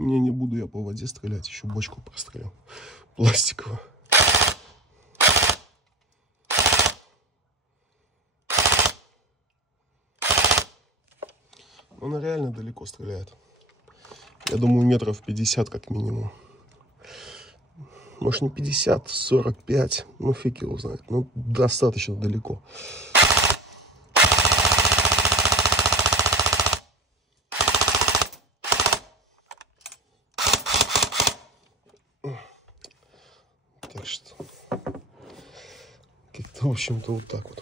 Не буду я по воде стрелять, еще бочку прострелил. Пластиковую. Она реально далеко стреляет. Я думаю, метров 50 как минимум. Может, не 50, 45. Ну, фиг его знает. Ну, достаточно далеко. Так что, как-то, в общем-то, вот так вот.